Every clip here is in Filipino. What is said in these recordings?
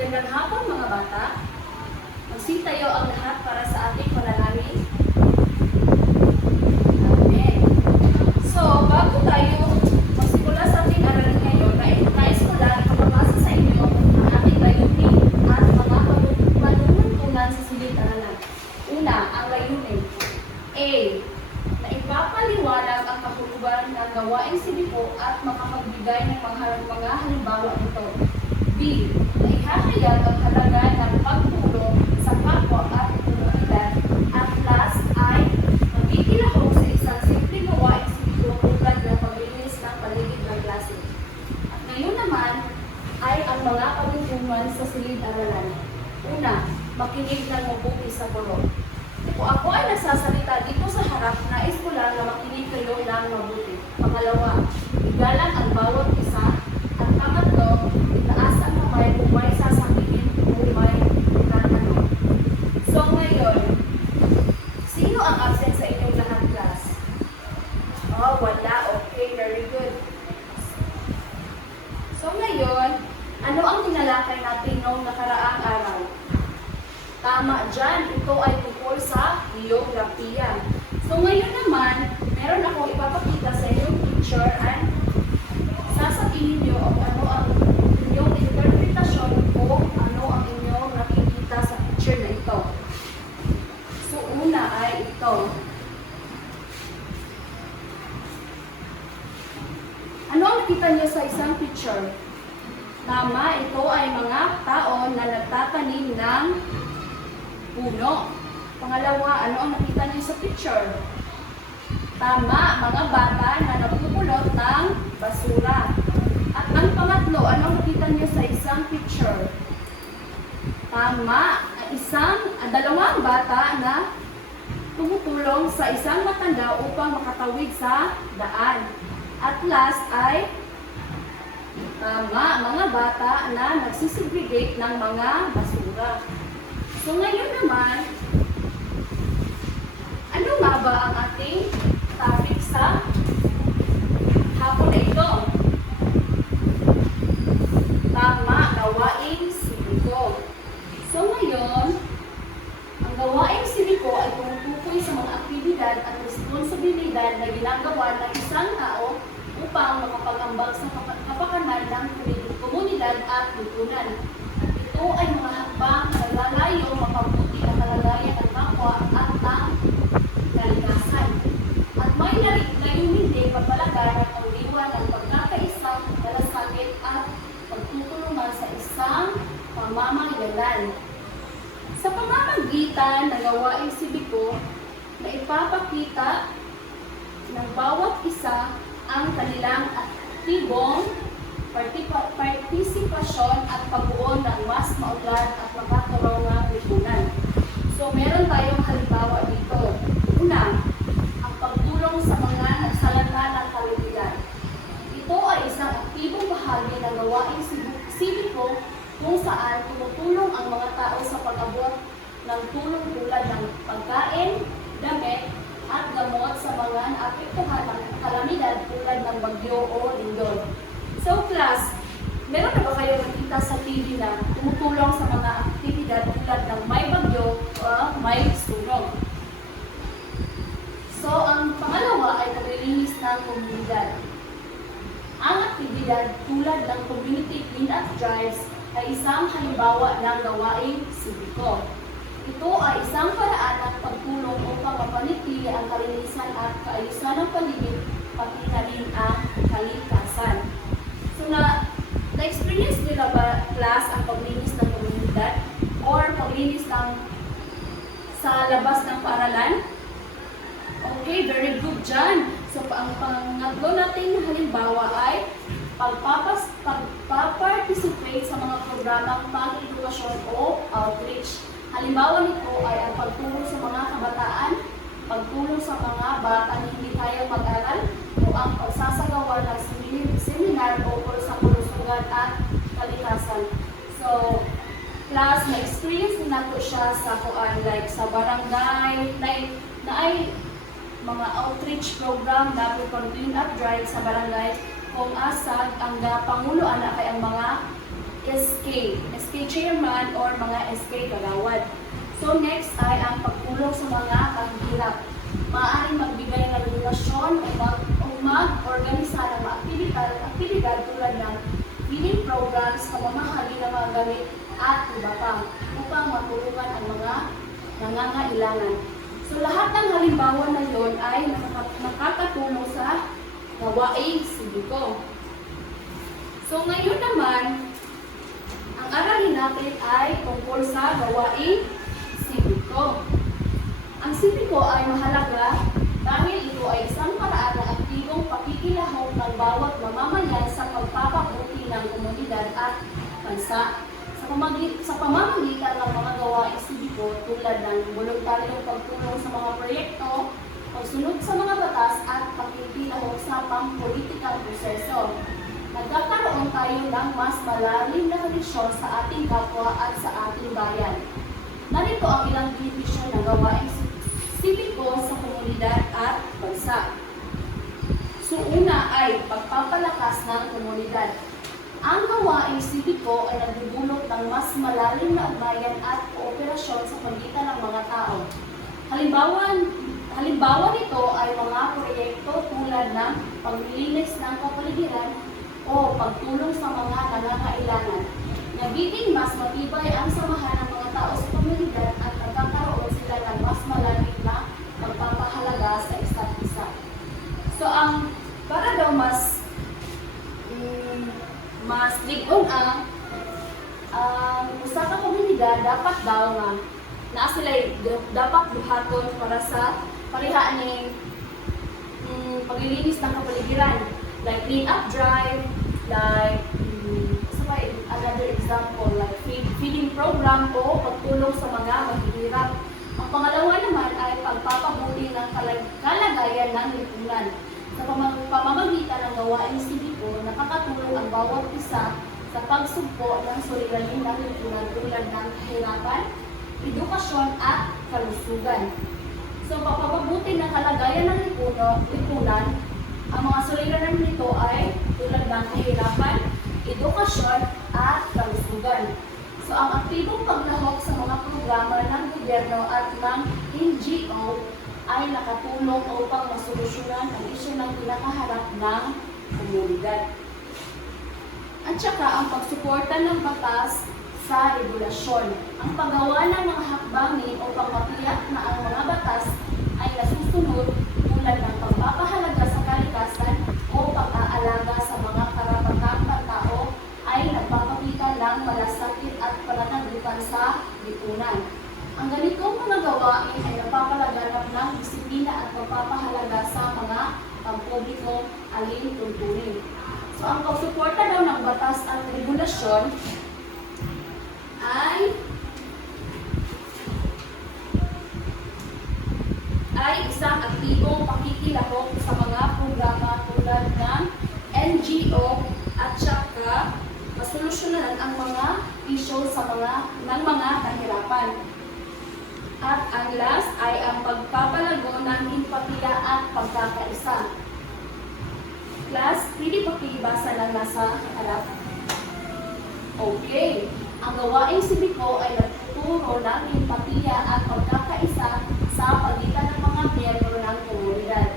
Magandang hapon mga bata. Magsitayo ang lahat para sa ating panalangin. Amen. So, bago tayo magsimula sa ating aralin ngayon, nais ko lang ipapabasa sa inyo ang ating layunin at mga panuntunan sa silid-aralan. Una, ang layunin. A. Na ipapaliwanag ang kahulugan ng gawaing sibiko at makapagbigay ng mga halimbawa nito. B. Na ihahayag ang halaga ng pagtulong sa kapwa at komunidad. At last ay magkikilahok sa isang simpleng gawaing sibiko tulad ng paglinis ng paligid ng klase. At ngayon naman ay ang mga panuntunan sa silid-aralan. Una, makinig ng mabuti sa guro. Kung ako ay nagsasalita dito sa harap, nais ko lang na makinig kayo ng mabuti. Pangalawa, igalang ang bawat isa. At pangatlo, itaas ang kamay kung may sasabihin kung may tatanong. So ngayon, sino ang absent sa inyong lahat, class? Oh, wala. Okay, very good. So ngayon, ano ang tinalakay natin noong nakaraang araw? Tama dyan, ito ay tungkol sa geografiya. So ngayon naman, meron akong ipapakita sa inyong picture at sasabihin nyo ano ang inyong interpretasyon o ano ang inyong nakikita sa picture na ito. So una ay ito. Ano ang nakita nyo sa isang picture? Tama, ito ay mga tao na nagtatanim ng puno. Pangalawa, ano ang nakita niyo sa picture? Tama, mga bata na nagpupulot ng basura. At ang pangatlo, ano ang nakita niyo sa isang picture? Tama, dalawang bata na tumutulong sa isang matanda upang makatawid sa daan. At last ay tama, mga bata na nagsisegregate ng mga basura. So ngayon naman, ano nga ba ang ating topic sa hapon na ito? Tama, gawaing sibiko. So ngayon, ang gawaing sibiko ay tumutukoy sa mga aktibidad at responsibilidad na ginagawa ng isang tao upang makapag-ambag sa kapakanan ng komunidad at lipunan. Ito ay mga hakbang na lalayo mapabuti ang kalagayan ng kapwa at ng kalikasan. At may layunin din pagpalaganap ang diwa ng pagkakaisang malasakit at pagtutulungan sa isang pamamagitan. Sa pamamagitan ng gawaing sibiko na ipapakita ng bawat isa ang kanilang aktibong partisipasyon at pagbuo ng mas maunlad at makatarungang lipunan. So, meron tayong halimbawa dito. Una, ang pagtulong sa mga nagsalanta ng kalugigan. Ito ay isang aktibong bahagi ng gawaing sibiko kung saan tumutulong ang mga tao sa pag-abot ng tulong tulad ng pagkain, damit, at gamot sa mga naapektuhan ng kalamidad tulad ng bagyo o lindol. So class, meron na ba kayo nakita sa TV na tumutulong sa mga aktibidad tulad ng may bagyo o may sunog? So ang pangalawa ay paglilinis ng komunidad. Ang aktibidad tulad ng community clean-up drives ay isang halimbawa ng gawaing sibiko. Ito ay isang paraan ng pagtulong upang mapanatili ang kalinisan at kaayusan ng paligid, pati na rin ang kalikasan. So na-experience nila ba, class, ang paglinis ng komunidad or paglinis ng sa labas ng paaralan? Okay, very good dyan. So ang pangatlo natin halimbawa ay pagpaparticipate sa mga programang pang-edukasyon o outreach. Halimbawa nito ay ang pagtulong sa mga kabataan, pagtulong sa mga batang hindi kayang mag-aral, o ang pagsasagawa ng seminar ukol sa kalusugan at kalikasan. So, class, na-experience din nato siya sa like sa barangay, na ay mga outreach program na clean up drive sa barangay kung asag ang panguloan na kay ang mga SK chairman or mga SK kagawad. So next ay ang pagtulong sa mga kahihirap. Maaaring magbigay ng donasyon o mag-organisa ng mga aktibidad tulad ng feeding programs, pamamahagi ng mga gamit at iba pa upang matulungan ang mga nangangailangan. So lahat ng halimbawa na yon ay nakakatulong sa gawaing sibiko. So ngayon naman, ang aralin natin ay tungkol sa gawaing sibiko. Ang sibiko ay mahalaga dahil ito ay isang paraan ng aktibong pakikilahok ng bawat mamamayan sa pagpapabuti ng komunidad at bansa. Sa pamamagitan ng mga gawaing sibiko tulad ng voluntaryong pagtulong sa mga proyekto, pagsunod sa mga batas at pakikilahok sa pampolitikang proseso. Nagkakaroon tayo ng mas malalim na koneksyon sa ating kapwa at sa ating bayan. Narito ang ilang benepisyo ng gawaing sibiko sa komunidad at bansa. So una ay pagpapalakas ng komunidad. Ang gawaing sibiko ay nagdudulot ng mas malalim na ugnayan at kooperasyon sa pagitan ng mga tao. Halimbawa nito ay mga proyekto tulad ng paglilinis ng kapaligiran o pagtulong sa mga nangangailangan. Nagiging mas matibay ang samahan ng mga tao sa komunidad at nagkakaroon sila ng mas malalim na pagpapahalaga sa isa't isa. So para daw mas ligon ang usa ka komunidad, dapat daw nga na sila dapat buhaton para sa parihaan ng paglilinis ng kapaligiran, like clean up drive, like another example like feeding program o pagtulong sa mga mahihirap. Ang pangalawa naman ay pagpapabuti ng kalagayan ng lipunan. Sa pamamagitan ng gawaing sibiko, nakakatulong ang bawat isa sa pagsugpo ng suliranin ng lipunan tulad ng kahirapan, edukasyon at kalusugan. So, papabuti ng kalagayan ng lipunan, ang mga suliranin nito ay tulad ng kahirapan, edukasyon at kalusugan. So, ang aktibong paglahok sa mga programa ng gobyerno at ng NGO ay nakatulong upang masolusyonan ang isyu ng kinakaharap ng komunidad. At saka ang pagsuporta ng batas sa regulasyon. Ang paggawa ng mga hakbangin upang matiyak na ang mga batas ay nasusunod tulad ng pagpapahalaga sa kalikasan o pag-aalaga sa mga karapatang pantao ay nagpapakita ng malasakit at pananagutan sa lipunan. Ang ganitong mga gawain ay napapalaganap ng disiplina at pagpapahalaga sa mga pampublikong alintuntunin. So, ang pagsuporta daw ng batas at regulasyon ay isang aktibong pakikilahok sa mga programa tulad ng NGO at saka masolusyonan ang mga isyu ng mga kahirapan. At ang last ay ang pagpapalago ng empatiya at pagkakaisa. Class, pwede pakibasa lang nasa harap. Okay. Ang gawaing sibiko ay nagtuturo ng empatiya at pagkakaisa sa pagitan ng mga miyembro ng komunidad.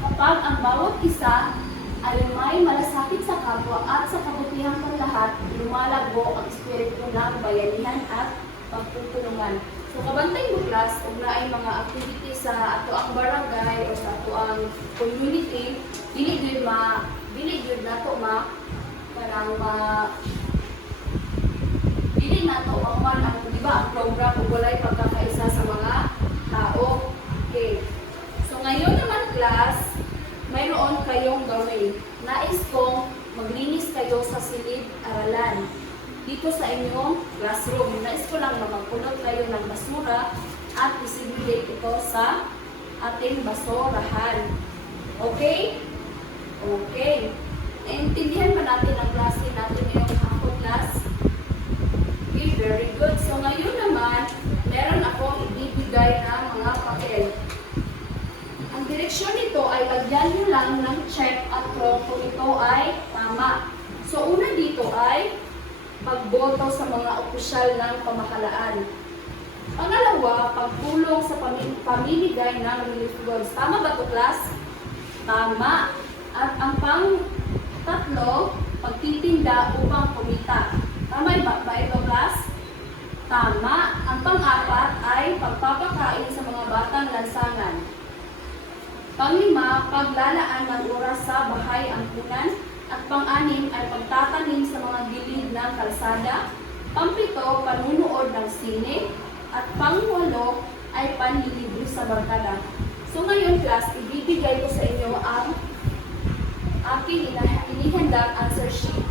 Kapag ang bawat isa ay may malasakit sa kapwa at sa kabutihan ng lahat, lumalago ang espiritu ng bayanihan at pagtutulungan. So, kabantay mo class, kung na ay mga activities sa ato ang barangay o sa ato ang community, binigyan nato ang di ba ang program o walay pagkakaisa sa mga tao. Okay. So, ngayon naman class, mayroon kayong gawin. Nais kong maglinis kayo sa silid-aralan. Dito sa inyong classroom. Nais ko lang na magpulot kayo ng basura at isibigay ito sa ating basurahan. Okay? Okay. Naintindihan ba natin ang klase natin ngayong hapon, class? Okay, very good. So ngayon naman, meron akong ibibigay na mga papel. Ang direksyon nito ay lagyan nyo lang ng check at kung ito ay tama. So una dito ay pagboto sa mga opisyal ng pamahalaan. Pangalawa, pagtulong sa pamimigay ng relief goods. Tama ba ito, class? Tama. At ang pang-tatlo, pagtitinda upang kumita. Tama ba ito, class? Tama. Ang pang-apat ay pagpapakain sa mga batang lansangan. Pang-lima, paglalaan ng oras sa bahay ampunan. At pang-anim ay pagtatanim sa mga gilid ng kalsada. Pang-pito, panunood ng sine. At pang-walo ay panlilibre sa barkada. So ngayon, class, ibibigay ko sa inyo ang aking inihandang answer sheet.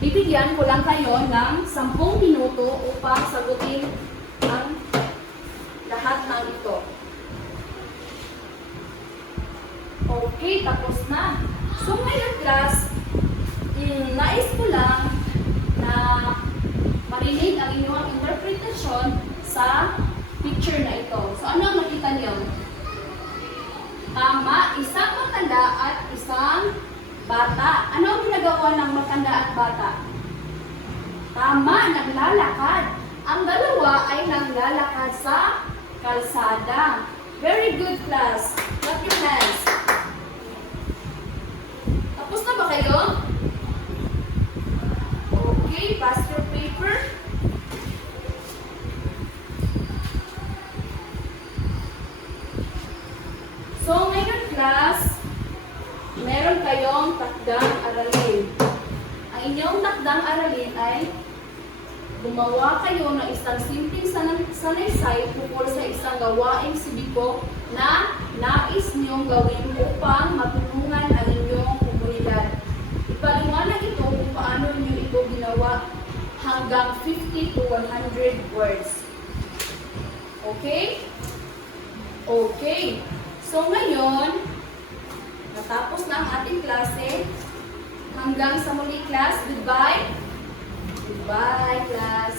Bibigyan ko lang kayo ng 10 minuto upang sagutin ang lahat ng ito. Okay, tapos na. So ngayon, class, nais ko lang na marinig ang inyong interpretasyon sa picture na ito. So ano ang nakita niyo? Tama, isang matanda at isang bata. Ano ang ginagawa ng matanda at bata? Tama, naglalakad. Ang dalawa ay naglalakad sa kalsada. Very good, class. Clap your hands. Tapos na ba kayo? Okay, pass your paper. So, ngayon, class, meron kayong takdang aralin. Ang inyong takdang aralin ay gumawa kayo ng isang simpleng sanaysay tungkol sa isang gawaing sibiko na nais niyong gawin upang matulungan ang inyong komunidad. Ipaliwanag ito kung paano niyo ito ginawa hanggang 50 to 100 words. Okay? Okay. So ngayon, natapos na ang ating klase. Hanggang sa muli, class. Goodbye. Goodbye, class.